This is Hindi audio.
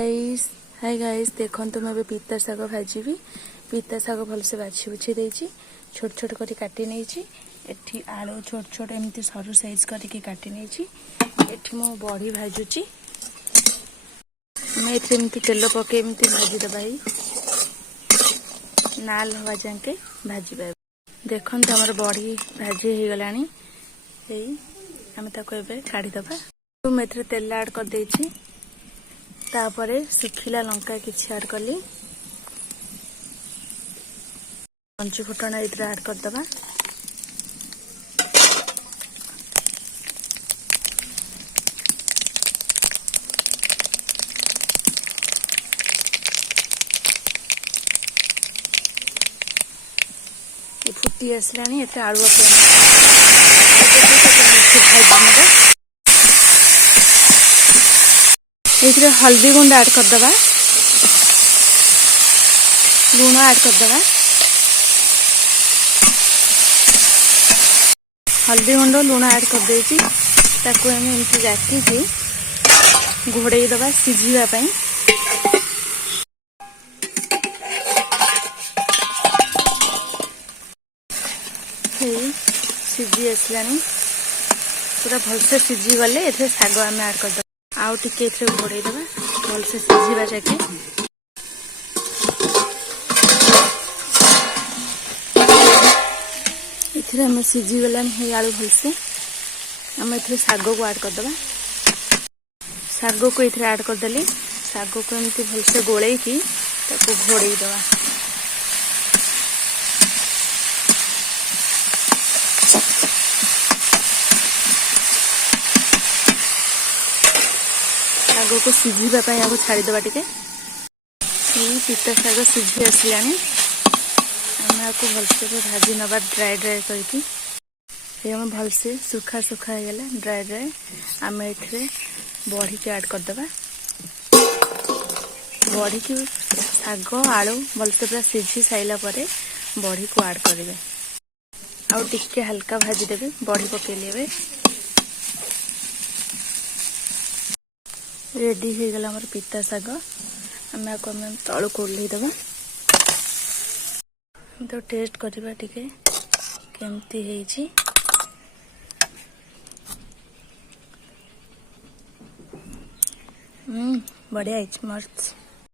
गाइस हाय गाइस देखो मैं पीता शाग भाजी पीता शाग भलसे बाछि बुछि देछि छोट छोट करी काटी नेछि एठी आलू छोट छोट एमती सरू साइज करके काटी नेछि एठी मो बड़ी भाजुची मैं एथे एमती तेल पके एमती भाजी दबाई नाल हवा जाके भाजी बा देखन हमर बड़ी भाजी हे गलानी एई हम ताको एबे काढी दबा तो मैं एथे तेल ऐड कर देछि तापरे सुखिला लंका किछि ऐड कली पंच फुटण इधर ऐड कर दबा ये फुटी आसलानी एते आलू इधर हल्दी गुंड ऐड कर दबा लूण ऐड कर दबा हल्दी गुंड लूण ऐड कर देछि ताको हम एमती जाकी की घोड़े दबा सिझिबा पई सिझी आसलानी पूरा भलसे सिझी गले एथे शाग आम ऐड कर दबा आउ टिके एथे घोड़े दबा भलसे सिझिबा जाके एथे हम सिझी गलानी हे आलू भलसे हम एथे शाग को ऐड कर दबा शाग को एथे ऐड कर देली शाग को एमती भलसे गोळेई की ताको घोड़े दबा शाग को सिझिबा पई आगो छाड़ी दबा टिके पीता शाग सिझी आसलानी हम आपको भलसे भाजी नबा ड्राई ड्राई करके हम भलसे सुखा सुखा हो गला ड्राई ड्राई आम एथे बड़ी के ऐड कर दबा बड़ी की शाग आलू भलसे पूरा सिझी साइला परे बड़ी को ऐड करेंगे आउ टिके हल्का भाजी देबे बड़ी पके लेबे रेडी हो गला हमर पीता शाग हम आपको तळु कोल्ही दबा तो टेस्ट करबा टिके केमती हेछि बढ़िया है मस्त।